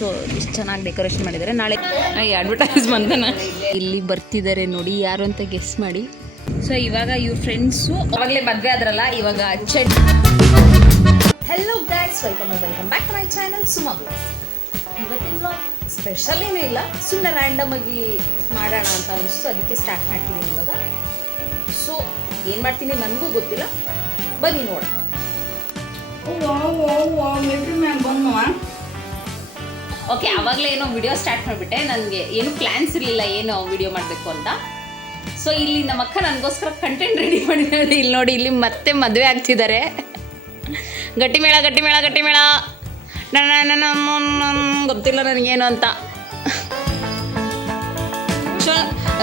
So ಇಷ್ಟು ಚೆನ್ನಾಗಿ decoration ಮಾಡಿದ್ದಾರೆ. ನಾಳೆ ಅಡ್ವರ್ಟೈಸ್ಮೆಂಟ್ ಇಲ್ಲಿ ಬರ್ತಿದ್ದಾರೆ ನೋಡಿ, ಯಾರು ಅಂತ ಗೆಸ್ ಮಾಡಿ. ಸೊ ಇವಾಗ ಇವ್ರ ಫ್ರೆಂಡ್ಸು ಅವಾಗಲೇ ಮದುವೆ ಆದ್ರಲ್ಲ, ಇವಾಗ hello guys, welcome back to my channel Suma blogs. ಇವತ್ತಿನ ಬ್ಲಾಗ್ ಸ್ಪೆಷಲ್ ಏನೂ ಇಲ್ಲ, ಸುಮ್ಮನೆ ರ್ಯಾಂಡಮ್ ಆಗಿ ಮಾಡೋಣ ಅಂತ ಅನಿಸ್ತು, ಅದಕ್ಕೆ ಸ್ಟಾರ್ಟ್ ಮಾಡ್ತಿದ್ದೀನಿ ಇವಾಗ. ಸೊ ಏನು ಮಾಡ್ತೀನಿ ನನಗೂ ಗೊತ್ತಿಲ್ಲ, ಬನ್ನಿ ನೋಡ. ಓಕೆ, ಆವಾಗಲೇ ಏನೋ ವಿಡಿಯೋ ಸ್ಟಾರ್ಟ್ ಮಾಡಿಬಿಟ್ಟೆ. ನನಗೆ ಏನು ಪ್ಲ್ಯಾನ್ಸ್ ಇರಲಿಲ್ಲ ಏನು ವಿಡಿಯೋ ಮಾಡಬೇಕು ಅಂತ. ಸೊ ಇಲ್ಲಿ ನಮ್ಮ ಅಕ್ಕ ನನಗೋಸ್ಕರ ಕಂಟೆಂಟ್ ರೆಡಿ ಮಾಡಿದ್ದಾರೆ. ಇಲ್ಲಿ ನೋಡಿ, ಇಲ್ಲಿ ಮತ್ತೆ ಮದುವೆ ಆಗ್ತಿದ್ದಾರೆ. ಗಟ್ಟಿ ಮೇಳ ನನ್ನ ಗೊತ್ತಿಲ್ಲ ನನಗೇನು ಅಂತ. ಸೊ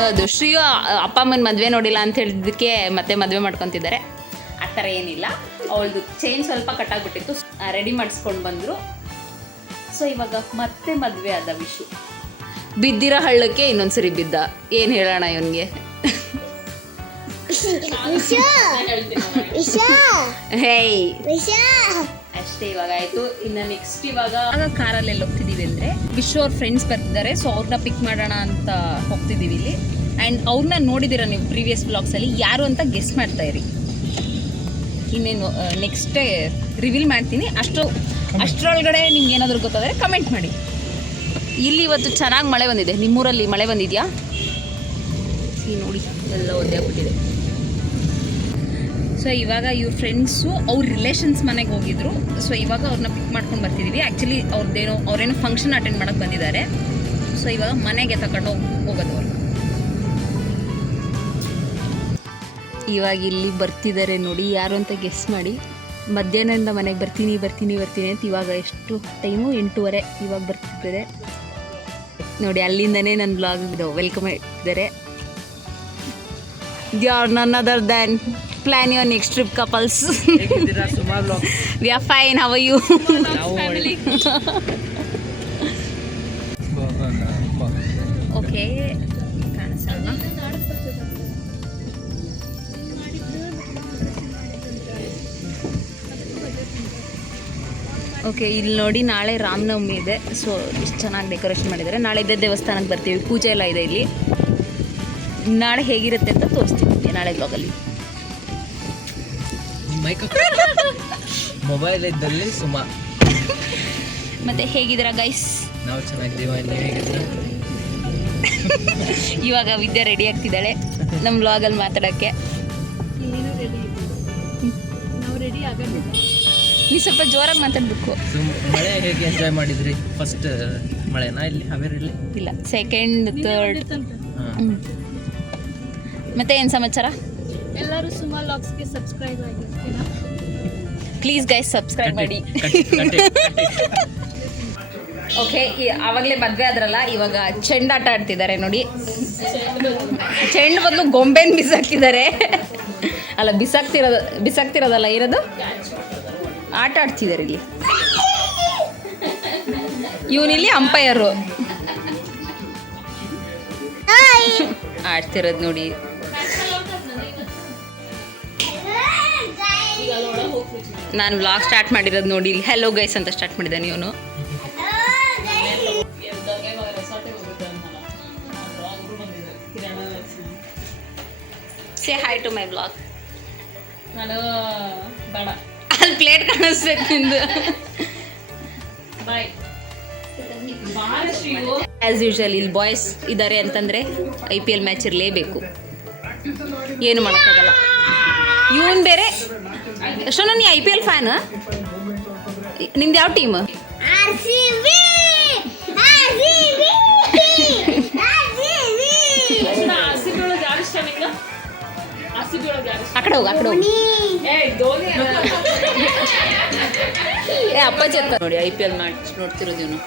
ಅದು ಶ್ರೀಯು ಅಪ್ಪ ಅಮ್ಮನ ಮದುವೆ ನೋಡಿಲ್ಲ ಅಂತ ಹೇಳಿದ್ದಕ್ಕೆ ಮತ್ತೆ ಮದುವೆ ಮಾಡ್ಕೊತಿದ್ದಾರೆ. ಆ ಥರ ಏನಿಲ್ಲ, ಅವಳದು ಚೈನ್ ಸ್ವಲ್ಪ ಕಟ್ಟಾಗ್ಬಿಟ್ಟಿತ್ತು, ರೆಡಿ ಮಾಡಿಸ್ಕೊಂಡು ಬಂದರು. ಸೊ ಇವಾಗ ಮತ್ತೆ ಮದುವೆ ಆದ ವಿಷು. ಬಿದ್ದಿರೋ ಹಳ್ಳಕ್ಕೆ ಇನ್ನೊಂದ್ಸರಿ ಬಿದ್ದ. ಏನು ಹೇಳೋಣ ಇವನಿಗೆ? ಹೇಯ್ ಅಷ್ಟೇ, ಇವಾಗ ಆಯಿತು. ಇನ್ನು ನೆಕ್ಸ್ಟ್ ಇವಾಗ ಕಾರಲ್ಲಿ ಎಲ್ಲಿ ಹೋಗ್ತಿದ್ದೀವಿ ಅಂದರೆ, ವಿಶು ಅವ್ರ ಫ್ರೆಂಡ್ಸ್ ಬರ್ತಿದ್ದಾರೆ. ಸೊ ಅವ್ರನ್ನ ಪಿಕ್ ಮಾಡೋಣ ಅಂತ ಹೋಗ್ತಿದ್ದೀವಿ ಇಲ್ಲಿ. ಆ್ಯಂಡ್ ಅವ್ರನ್ನ ನೋಡಿದ್ದೀರ ನೀವು ಪ್ರೀವಿಯಸ್ ಬ್ಲಾಗ್ಸಲ್ಲಿ, ಯಾರು ಅಂತ ಗೆಸ್ ಮಾಡ್ತಾ ಇರಿ. ಇನ್ನೇನು ನೆಕ್ಸ್ಟ್ ರಿವೀಲ್ ಮಾಡ್ತೀನಿ. ಅಷ್ಟರೊಳಗಡೆ ನಿಮ್ಗೆ ಏನಾದರೂ ಗೊತ್ತಾದರೆ ಕಮೆಂಟ್ ಮಾಡಿ. ಇಲ್ಲಿ ಇವತ್ತು ಚೆನ್ನಾಗಿ ಮಳೆ ಬಂದಿದೆ. ನಿಮ್ಮೂರಲ್ಲಿ ಮಳೆ ಬಂದಿದೆಯಾ? ನೋಡಿ ಎಲ್ಲ ಒದ್ದೆ ಆಗ್ಬಿಟ್ಟಿದೆ. ಸೊ ಇವಾಗ ಇವ್ರ ಫ್ರೆಂಡ್ಸು ಅವ್ರ ರಿಲೇಷನ್ಸ್ ಮನೆಗೆ ಹೋಗಿದ್ರು. ಸೊ ಇವಾಗ ಅವ್ರನ್ನ ಪಿಕ್ ಮಾಡ್ಕೊಂಡು ಬರ್ತಿದ್ದೀವಿ. ಆ್ಯಕ್ಚುಲಿ ಅವ್ರೇನೋ ಫಂಕ್ಷನ್ ಅಟೆಂಡ್ ಮಾಡೋಕ್ಕೆ ಬಂದಿದ್ದಾರೆ. ಸೊ ಇವಾಗ ಮನೆಗೆ ತಗೊಂಡು ಹೋಗೋದು ಅವ್ರನ್ನ. ಇವಾಗ ಇಲ್ಲಿ ಬರ್ತಿದ್ದಾರೆ ನೋಡಿ, ಯಾರು ಅಂತ ಗೆಸ್ ಮಾಡಿ. ಮಧ್ಯಾಹ್ನದಿಂದ ಮನೆಗೆ ಬರ್ತೀನಿ ಅಂತ ಇವಾಗ ಎಷ್ಟು ಟೈಮು? 8:30. ಇವಾಗ ಬರ್ತಿದ್ದಾರೆ ನೋಡಿ. ಅಲ್ಲಿಂದನೇ ನನ್ನ ಬ್ಲಾಗ್ ವೆಲ್ಕಮ್ ಇದ್ದಾರೆ. You are none other than plan your next trip couples. We are fine, how are you? Okay, ಕಾಣಿಸಲ್ಲ. ಓಕೆ, ಇಲ್ಲಿ ನೋಡಿ, ನಾಳೆ ರಾಮನವಮಿ ಇದೆ. ಸೊ ಇಷ್ಟು ಚೆನ್ನಾಗಿ ಡೆಕೋರೇಷನ್ ಮಾಡಿದ್ದಾರೆ. ನಾಳೆ ಇದ್ದೇ ದೇವಸ್ಥಾನಕ್ಕೆ ಬರ್ತೀವಿ, ಪೂಜೆ ಎಲ್ಲ ಇದೆ ಇಲ್ಲಿ. ನಾಳೆ ಹೇಗಿರುತ್ತೆ ಅಂತ ತೋರಿಸ್ತೀನಿ ನಾಳೆ ಬ್ಲಾಗಲ್ಲಿ. ಮೊಬೈಲ್ ಇದ್ದಲ್ಲಿ ಸುಮಾ. ಮತ್ತೆ ಹೇಗಿದ್ದೀರಾ ಗೈಸ್? ನಾವು ಚೆನ್ನಾಗಿದ್ದೀವಿ. ಇವಾಗ ವಿದ್ಯಾ ರೆಡಿ ಆಗ್ತಿದ್ದಾಳೆ ನಮ್ಮ ಬ್ಲಾಗಲ್ಲಿ ಮಾತಾಡೋಕ್ಕೆ. ನೀವು ಸ್ವಲ್ಪ ಜೋರಾಗಿ ಮಾತಾಡಬೇಕು. ಮಳೆ ಹೇಗೆ ಎಂಜಾಯ್ ಮಾಡಿದ್ರಿ? ಫಸ್ಟ್ ಮಳೆನಾ ಇಲ್ಲಿ ಹಾವೇರಿಯಲ್ಲಿ? ಇಲ್ಲ, ಸೆಕೆಂಡ್, ಥರ್ಡ್. ಮತ್ತೆ ಏನು ಸಮಾಚಾರ? ಎಲ್ಲರೂ ಸುಮಾ ವ್ಲಾಗ್ಸ್ಗೆ ಸಬ್ಸ್ಕ್ರೈಬ್ ಆಗಿರ್ತೀರಾ? ಪ್ಲೀಸ್ ಗೈಸ್ ಸಬ್ಸ್ಕ್ರೈಬ್ ಮಾಡಿ. ಓಕೆ, ಆವಾಗಲೇ ಮದುವೆ ಆದ್ರಲ್ಲ, ಇವಾಗ ಚೆಂಡಾಟ ಆಡ್ತಿದ್ದಾರೆ ನೋಡಿ. ಚೆಂಡು ಬದಲು ಗೊಂಬೆನ ಬಿಸಾಕ್ತಿದ್ದಾರೆ. ಅಲ್ಲ, ಬಿಸಾಕ್ತಿರೋದಲ್ಲ, ಇರೋದು ಆಟ ಆಡ್ತಿದ್ದಾರೆ ಇಲ್ಲಿ. ಇವನಿಲ್ಲಿ ಅಂಪೈರು ಆಡ್ತಿರೋದು ನೋಡಿ. ನಾನು ವ್ಲಾಗ್ ಸ್ಟಾರ್ಟ್ ಮಾಡಿರೋದು ನೋಡಿ. ಇಲ್ಲಿ ಹೆಲೋ ಗೈಸ್ ಅಂತ ಸ್ಟಾರ್ಟ್ ಮಾಡಿದ್ದಾನೆ ಇವನು. Say hi to my blog. ನಾನು ಬೇಡ, ಅಲ್ಲಿ ಪ್ಲೇಟ್ ಕಾಣಿಸ್ತೈತೆ ನಿಂದು. ಬಾಯ್. ಆ್ಯಸ್ ಯೂಶುವಲ್ ಇಲ್ಲಿ ಬಾಯ್ಸ್ ಇದ್ದಾರೆ ಅಂತಂದರೆ IPL ಮ್ಯಾಚ್ ಇರಲೇಬೇಕು, ಏನು ಮಾಡೋಕ್ಕಾಗಲ್ಲ. ಇವನು ಬೇರೆ. ಎಷ್ಟೋ ನೀ IPL ಫ್ಯಾನ್? ನಿಮ್ದು ಯಾವ ಟೀಮ್? ಆ ಕಡೆ ಹೋಗಿ ಅಪ್ಪ ಚೆತ್ತ ನೋಡಿ. IPL ಮ್ಯಾಚ್ ನೋಡ್ತಿರೋದು ಇವನು.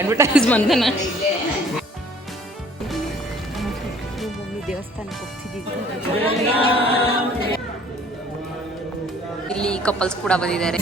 ಅಡ್ವರ್ಟೈಸ್ಮೆಂಟ್ ದೇವಸ್ಥಾನಕ್ಕೆ ಹೋಗ್ತಿದ್ದೀವಿ. ಇಲ್ಲಿ ಕಪಲ್ಸ್ ಕೂಡ ಬಂದಿದ್ದಾರೆ.